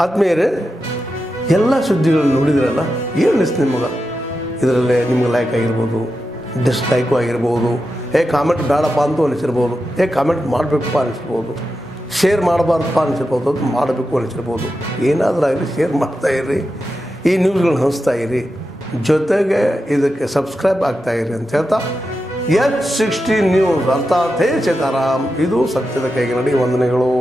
ಆತ್ಮೀಯರೇ, ಎಲ್ಲ ಸುದ್ದಿಗಳನ್ನು ನೋಡಿದ್ರಲ್ಲ, ಏನು ಅನಿಸ್ತು ನಿಮಗೆ? ಇದರಲ್ಲೇ ನಿಮ್ಗೆ ಲೈಕ್ ಆಗಿರ್ಬೋದು, ಡಿಸ್ಲೈಕು ಆಗಿರ್ಬೋದು, ಕಾಮೆಂಟ್ ಬೇಡಪ್ಪ ಅಂತೂ ಅನಿಸಿರ್ಬೋದು, ಕಾಮೆಂಟ್ ಮಾಡಬೇಕಪ್ಪ ಅನಿಸ್ಬೋದು, ಶೇರ್ ಮಾಡಬಾರ್ದಪ್ಪ ಅನಿಸಿರ್ಬೋದು, ಅದು ಮಾಡಬೇಕು ಅನಿಸಿರ್ಬೋದು. ಏನಾದರೂ ಆಗಲಿ ಶೇರ್ ಮಾಡ್ತಾಯಿರಿ, ಈ ನ್ಯೂಸ್ಗಳನ್ನ ಹಂಚ್ತಾಯಿರಿ, ಜೊತೆಗೆ ಇದಕ್ಕೆ ಸಬ್ಸ್ಕ್ರೈಬ್ ಆಗ್ತಾಯಿರಿ ಅಂತ ಹೇಳ್ತಾ H16 ನ್ಯೂಸ್ ಅರ್ಥಾತ್ ಹೇ ಸೀತಾರಾಮ್, ಇದು ಸತ್ಯದ ಕೈಗೆ ನಡಿ. ವಂದನೆಗಳು.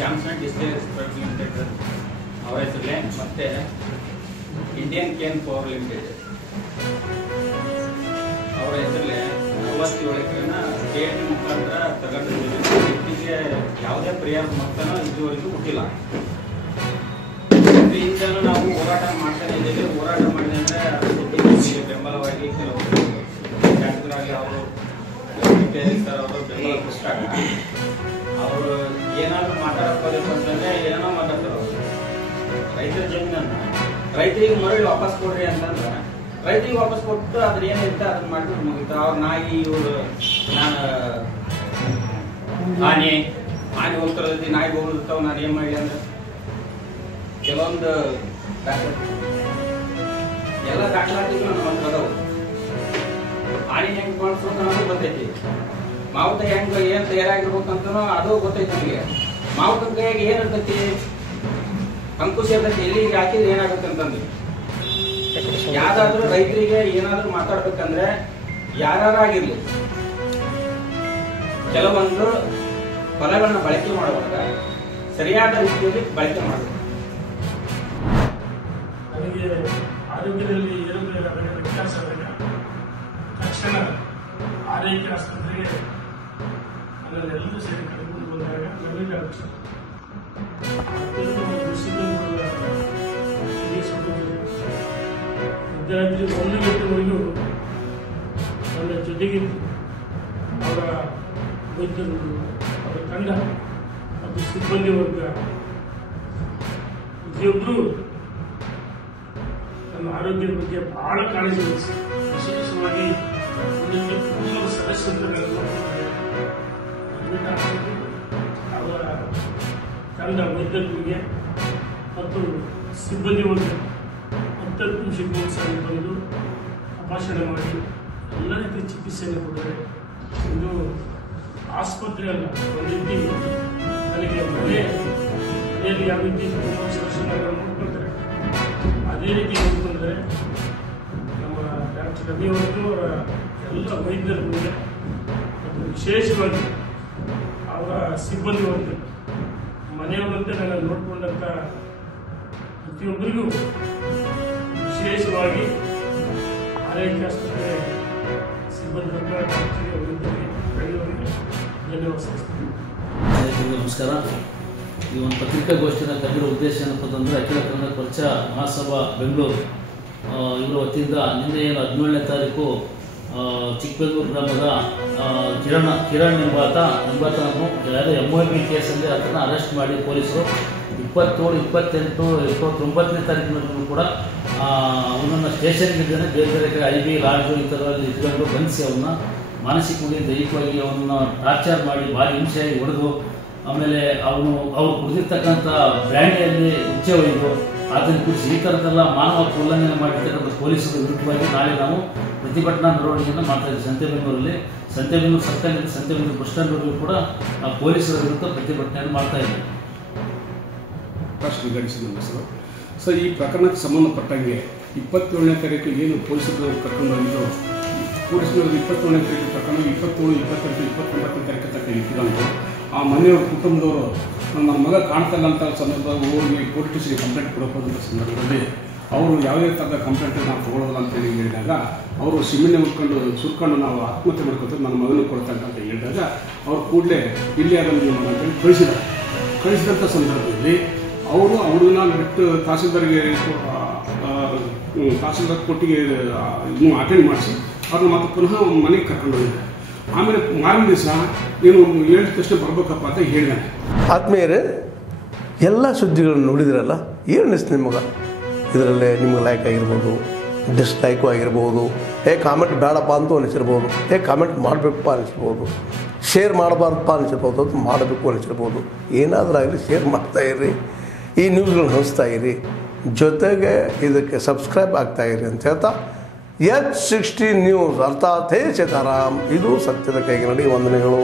ಸ್ಯಾಮ್ಸಂಗ್ ಡಿಸ್ಪ್ಲೇ ಲಿಮಿಟೆಡ್ ಅವರ ಹೆಸರಲ್ಲೇ ಮತ್ತೆ ಇಂಡಿಯನ್ ಕೇನ್ ಪವರ್ ಲಿಮಿಟೆಡ್ ಅವರ ಹೆಸರಲ್ಲೇ 47 ಎಕರೆನ KNB ಮುಖಾಂತರ ತಗೊಂಡಿದ್ದೀವಿ. ವ್ಯಕ್ತಿಗೆ ಯಾವುದೇ ಪರಿಹಾರ ಮೊತ್ತನ ಇದುವರೆಗೂ ಕೊಟ್ಟಿಲ್ಲ. ಇದರಿಂದಲೂ ನಾವು ಹೋರಾಟ ಮಾಡ್ತಾನೆ ಇದ್ದೇವೆ. ಹೋರಾಟ ಮಾಡಿದೆ ಅಂದರೆ ಅದಕ್ಕೆ ಬೆಂಬಲವಾಗಿ ಕೆಲವರು ಶಾಸಕರಾಗಿ ಅವರು ಸರ್ ಅವರು ಬೆಂಬಲ ಕೊಟ್ಟಾಗ ಅವರು ಏನಾದರೂ ಮಾತಾಡೋದು ಅಂತಂದ್ರೆ ಏನೋ ಮಾತಾಡ್ತಾರೆ. ರೈತರ ಜಮೀನನ್ನ ರೈತರಿಗೆ ಮರಳಿ ವಾಪಸ್ ಕೊಡ್ರಿ ಅಂತಂದ್ರೆ ರೈತರಿಗೆ ವಾಪಸ್ ಕೊಟ್ಟು ಅದ್ರ ಏನಿರುತ್ತೆ ಅದನ್ನ ಮಾಡ್ಕೊಂಡು ಮುಗಿತ. ಅವ್ರ ನಾಯಿ ಇವರು ನಾನು ಆನೆ ಹೋಗ್ತಾರಲ್ರಿ, ನಾಯಿ ಹೋಗಿರ್ತಾವ, ನಾನು ಏನ್ ಮಾಡಿ ಅಂದ್ರೆ ಕೆಲವೊಂದು ಎಲ್ಲ ದಾಖಲಾತಿಗಳು ನಮ್ಮ ಹತ್ರ ಅದಾವು. ಆನೆ ಹೆಂಗ್ ಕಾಣಿಸ್ಬೇಕು ಅನ್ನೋದು ಗೊತ್ತೈತಿ. ಮಾವುತ ಹೆಂಗ ಏನ್ ತಯಾರಾಗಿರ್ಬೇಕಂತನೋ ಅದು ಗೊತ್ತೈತಿ ನಮಗೆ. ಮಾವುತನ ಕೈಯಾಗ ಏನ್ ಇರ್ತೈತಿ, ಅಂಕುಶ ಇರ್ತೈತಿ, ಎಲ್ಲಿಗೆ ಹಾಕಿದ್ರೆ ಏನಾಗುತ್ತೆ ಅಂತಂದ್ರೆ ಯಾವ್ದಾದ್ರು ರೈತರಿಗೆ ಏನಾದ್ರು ಮಾತಾಡ್ಬೇಕಂದ್ರೆ ಯಾರಾಗಿರ್ಲಿ ಕೆಲವೊಂದು ಪದಗಳನ್ನ ಬಳಕೆ ಮಾಡುವಾಗ ಸರಿಯಾದ ರೀತಿಯಲ್ಲಿ ಬಳಕೆ ಮಾಡಬೇಕು. ನನಗೆ ಆರೋಗ್ಯದಲ್ಲಿ ಏರುಪೇರಾದಾಗ ವ್ಯತ್ಯಾಸ ಆದಾಗ ತಕ್ಷಣ ಆರೈಕೆ ಆಸ್ಪತ್ರೆಗೆ ನನ್ನೆಲ್ಲರೂ ಸೇರಿ ಕರ್ಕೊಂಡು ಬಂದಾಗ ನನಗೆ ವಿದ್ಯಾರ್ಥಿ 1 ಗಂಟೆವರೆಗೂ ನನ್ನ ಜೊತೆಗಿದ್ದು ಅವರ ವೈದ್ಯರು, ಅವರ ತಂಡ ಮತ್ತು ಸಿಬ್ಬಂದಿ ವರ್ಗ ಪ್ರತಿಯೊಬ್ಬರು ನನ್ನ ಆರೋಗ್ಯದ ಬಗ್ಗೆ ಬಹಳ ಕಾಳಜಿ ವಹಿಸಿ ವಿಶೇಷವಾಗಿ ಕುಟುಂಬದ ಸದಸ್ಯರು ಅವರ ತಂಡ ವೈದ್ಯರಿಗೆ ಮತ್ತು ಸಿಬ್ಬಂದಿ ವರ್ಗ 10 ನಿಮಿಷಕ್ಕೆ ಒಂದ್ಸಾರಿ ಬಂದು ತಪಾಸಣೆ ಮಾಡಿ ಎಲ್ಲ ರೀತಿಯ ಚಿಕಿತ್ಸೆಯನ್ನು ಕೊಟ್ಟರೆ ಇದು ಆಸ್ಪತ್ರೆ ಅಲ್ಲ, ಒಂದು ರೀತಿ ನನಗೆ ಮನೆಯಲ್ಲಿ ಯಾವ ರೀತಿ ಕುಟುಂಬದ ಸದಸ್ಯರನ್ನ ನೋಡ್ಕೊಳ್ತಾರೆ ಅದೇ ರೀತಿ ನೋಡಿಕೊಂಡ್ರೆ ನಮ್ಮ ಡಾಕ್ಟರ್ ರವಿಯವರು ಅವರ ಎಲ್ಲ ವೈದ್ಯರ ಮುಂದೆ ಮತ್ತು ವಿಶೇಷವಾಗಿ ಅವರ ಸಿಬ್ಬಂದಿ ವರ್ಗ ಮನೆಯವರಂತೆ ನಾನು ನೋಡಿಕೊಂಡಂಥ ಪ್ರತಿಯೊಬ್ಬರಿಗೂ ವಿಶೇಷವಾಗಿ ಆರೈಕೆ ಆಸ್ಪತ್ರೆ ಸಿಬ್ಬಂದಿ ವರ್ಗ ಡಾಕ್ಟರಿಗೆ ವೈದ್ಯರಿಗೆ ಬೆಳೆಯವರಿಗೆ ಧನ್ಯವಾದ ಸಲ್ಲಿಸ್ತೀನಿ. ನಮಸ್ಕಾರ. ಈ ಒಂದು ಪತ್ರಿಕಾಗೋಷ್ಠಿನ ಕರೆದಿರೋ ಉದ್ದೇಶ ಏನಪ್ಪ ಅಂತಂದರೆ ಅಖಿಲ ಕನ್ನಡ ಪರಿಚಯ ಮಹಾಸಭಾ ಬೆಂಗಳೂರು ಇವರ ವತಿಯಿಂದ ನಿನ್ನೆ 17ನೇ ತಾರೀಕು ಚಿಕ್ಕಬೆಂಗಳೂರು ಗ್ರಾಮದ ಕಿರಣ್ ಎಂಬಾತನನ್ನು ಯಾವುದೇ MOB ಕೇಸಲ್ಲಿ ಅದನ್ನು ಅರೆಸ್ಟ್ ಮಾಡಿ ಪೊಲೀಸರು 27, 28, 29ನೇ ತಾರೀಕಿನವರೆಗೂ ಕೂಡ ಅವನನ್ನು ಸ್ಟೇಷನ್ಗೆ ಇದ್ದಾನೆ ಬೇರೆ ಬೇರೆ ಕಡೆ IB ಲಾಡ್ಜು ಈ ಥರದಲ್ಲಿ ಇಟ್ಕೊಂಡು ಬಂಧಿಸಿ ಅವನ್ನ ಮಾನಸಿಕವಾಗಿ ದೈಹಿಕವಾಗಿ ಅವನ್ನ ಟಾರ್ಚರ್ ಮಾಡಿ ಭಾರಿ ಹಿಂಸೆಯಾಗಿ ಹೊಡೆದು ಆಮೇಲೆ ಅವ್ರು ಕುಡಿದಿರ್ತಕ್ಕಂಥ ಬ್ರ್ಯಾಂಡಿಯಲ್ಲಿ ಉಚ್ಚೆ ಒಯ್ದು ಅದನ್ನು ಕುಡಿಸಿ ಈ ಥರದ್ದೆಲ್ಲ ಮಾನವ ಉಲ್ಲಂಘನೆ ಮಾಡಿರ್ತಕ್ಕಂಥ ಪೊಲೀಸರ ವಿರುದ್ಧವಾಗಿ ನಾಳೆ ನಾವು ಪ್ರತಿಭಟನಾ ಮೆರವಣಿಗೆಯನ್ನು ಮಾಡ್ತಾ ಇದ್ದೀವಿ. ಸಂತೆಬೆನ್ನೂರಲ್ಲಿ ಸಂತೆಬೆನ್ನೂರು ಸರ್ಕಲ್ನಿಂದ ಸಂತೆಬೆನ್ನೂರು ಬಸ್ ಸ್ಟ್ಯಾಂಡ್ವರೆಗೂ ಕೂಡ ಪೊಲೀಸರ ವಿರುದ್ಧ ಪ್ರತಿಭಟನೆಯನ್ನು ಮಾಡ್ತಾ ಇದ್ದೀವಿ. ಹೆಸರು ಸರ್, ಈ ಪ್ರಕರಣಕ್ಕೆ ಸಂಬಂಧಪಟ್ಟಂಗೆ 27ನೇ ತಾರೀಕು ಏನು ಪೊಲೀಸರು ಕರ್ಕೊಂಡು ಬಂದಿದ್ದು ಪೊಲೀಸರು 27ನೇ ತಾರೀಕು ಪ್ರಕರಣ 27, 28, 29ನೇ ತಾರೀಕು ತನಕ ಇಟ್ಟಿದ್ದು ಆ ಮನೆಯವ್ರ ಕುಟುಂಬದವರು ನನ್ನ ಮಗ ಕಾಣ್ತಾ ಇಲ್ಲ ಅಂತ ಸಂದರ್ಭದಲ್ಲಿ ಹೋಗಿ ಪೊಲೀಸ್ ಸ್ಟೇಷನ್ಗೆ ಕಂಪ್ಲೇಂಟ್ ಕೊಡೋದಂಥ ಸಂದರ್ಭದಲ್ಲಿ ಅವರು ಯಾವುದೇ ಥರದ ಕಂಪ್ಲೇಂಟ್ ನಾವು ತೊಗೊಳ್ಳೋಲ್ಲ ಅಂತ ಹೇಳಿದಾಗ ಅವರು ಸಿಮೆಣ್ಣೆ ಸುರ್ಕೊಂಡು ನಾವು ಆತ್ಮಹತ್ಯೆ ಮಾಡ್ಕೊತೀವಿ ನನ್ನ ಮಗನಿಗೆ ಕೊಡ್ತಂತ ಅಂತ ಹೇಳಿದಾಗ ಅವ್ರು ಕೂಡಲೇ ಇಲ್ಲಿ ಅದನ್ನು ಅಂತೇಳಿ ಕಳಿಸಿದಂಥ ಸಂದರ್ಭದಲ್ಲಿ ಅವರು ಅವ್ರನ್ನ ಬಿಟ್ಟು ತಹಸೀಲ್ದಾರ್ಗೆ ತಹಸೀಲ್ದಾರ್ ಕೊಟ್ಟಿಗೆ ಇನ್ನೂ ಅಟೆಂಡ್ ಮಾಡಿಸಿ ಅವ್ರನ್ನ ಮತ್ತೆ ಪುನಃ ಮನೆಗೆ ಕರ್ಕೊಂಡು ಹೋಗಿದ್ದಾರೆ. ಆಮೇಲೆ ಮಾರನೇ ದಿವಸ ನೀನು ಹೇಳಿದ ತಕ್ಷಣ ಬರ್ಬೇಕಪ್ಪ ಅಂತ ಹೇಳಿದಾನೆ. ಆದ್ಮೇಲೆ ಎಲ್ಲ ಸುದ್ದಿಗಳನ್ನು ನೋಡಿದ್ರಲ್ಲ, ಏನು ಅನಿಸ್ತು ನಿಮಗೆ? ಇದರಲ್ಲೇ ನಿಮ್ಗೆ ಲೈಕ್ ಆಗಿರ್ಬೋದು, ಡಿಸ್ಲೈಕು ಆಗಿರ್ಬೋದು, ಕಾಮೆಂಟ್ ಬೇಡಪ್ಪ ಅಂತೂ ಅನಿಸಿರ್ಬೋದು, ಕಾಮೆಂಟ್ ಮಾಡಬೇಕಪ್ಪ ಅನಿಸಿರ್ಬೋದು, ಶೇರ್ ಮಾಡಬಾರ್ದಪ್ಪ ಅನಿಸಿರ್ಬೋದು, ಅದು ಮಾಡಬೇಕು ಅನಿಸಿರ್ಬೋದು. ಏನಾದರೂ ಆಗಲಿ ಶೇರ್ ಮಾಡ್ತಾಯಿರಿ, ಈ ನ್ಯೂಸ್ಗಳನ್ನ ಹಂಚ್ತಾ ಇರಿ, ಜೊತೆಗೆ ಇದಕ್ಕೆ ಸಬ್ಸ್ಕ್ರೈಬ್ ಆಗ್ತಾಯಿರಿ ಅಂತ ಹೇಳ್ತಾ H16 ನ್ಯೂಸ್ ಅರ್ಥಾತ್ ಹೇ ಸೀತಾರಾಮ್, ಇದು ಸತ್ಯದ ಕೈಗೆ ನಡಿ. ವಂದನೆಗಳು.